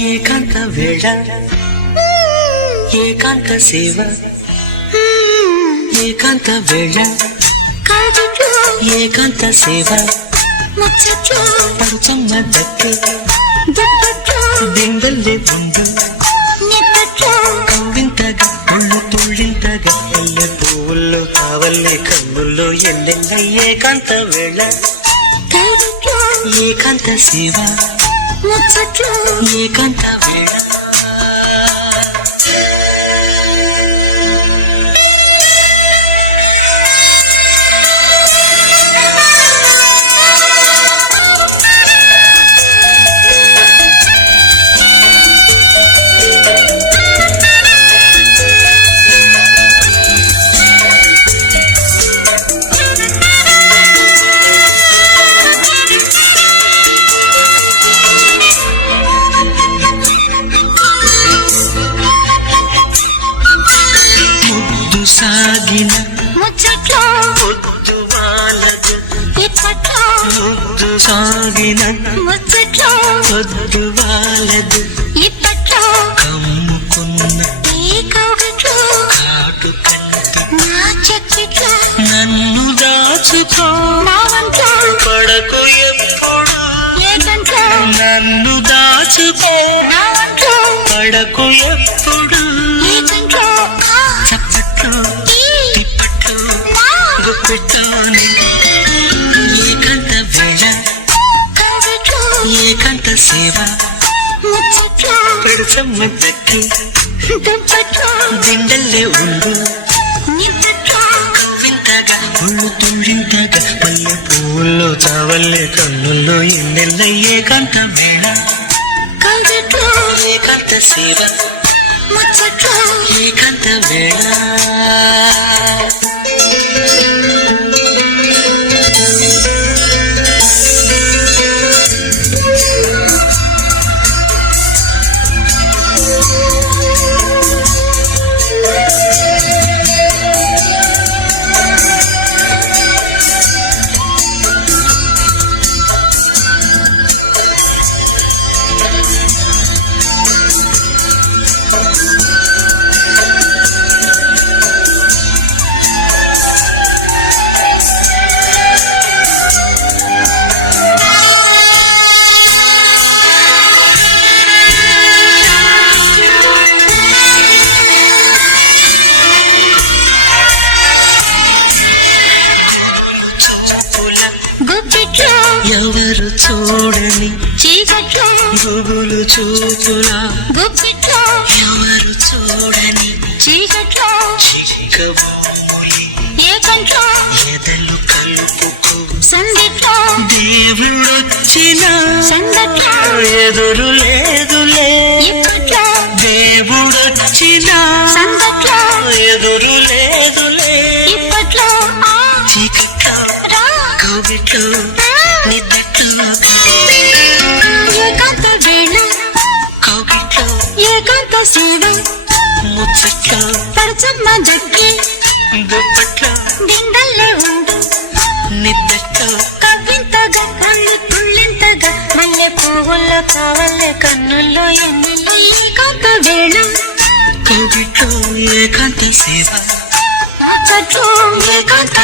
ఏకాంత వేళ ఏకాంత సేవ ఏకాంత వేళ ఏకాంత సేవ పంచమ్మ దక్కే దిండల్లే ముందు కవ్వింతగా ఒళ్ళు తుళ్ళింతగా పల్లె పువ్వుల్లో కావల్లే కన్నుల్లో ఎన్నెన్న ఏకాంత వేళ ఏకాంత సేవ ఏకాంత వేళ సాగిన ముచ్చట్లో ముద్దు వాలదు ఇప్పట్లో ముద్దు సాగిన ముచ్చట్లో ముద్దు వాలదు ఇప్పట్లో కమ్ముకున్న ఈ కౌగిట్లో కాటు కంటి నా చెక్కిట్లో నన్ను దాచుకో నా వంట్లో పడకు ఎప్పుడు ఏకంట్లో నన్ను దాచుకో నా వంట్లో పడకు ఎప్పుడు ఏకంట్లో ఏకాంత వేళ ఏకాంత సేవ పెడసమ్మ దక్కి దిండల్లే ఉండు వింతగా ఒళ్ళు తుళ్ళింతగా పల్లె పువ్వుల్లో చావల్లే కన్నుల్లో ఎన్నెల్ల ఏకాంత వేళ ఏకాంత సేవ ఏకాంత వేళ ఎవరు చూడని చీకట్లో గుగులు చూపులా గుప్పిట్లో ఎవరు చూడని చీకట్లో చిక్కబొమ్మలి ఏకంట్లో ఎదలు కలుపుకు సందిట్లో దేవుడొచ్చిన సందట్లో ఎదురు లేదులే ఇప్పట్లో దేవుడొచ్చిన సందట్లో ఎదురు లేదులే ఇప్పట్లో చీకట్లో కవిట్లో ఏకాంత వేళ కౌగిట్లో ఏకాంత సేవ ముచ్చట్లో పరచమ్మ దక్కి దుప్పట్లో దిండల్లే ఉండు నిద్దట్లో కవ్వింతగా కళ్ళు తుళ్ళింతగా మల్లె పువ్వుల్లో కావల్లే కన్నుల్లో ఎన్నెల్ల ఏకాంత వేళ కౌగిట్లో ఏకాంత సేవ ముచ్చట్లో ఏకాంత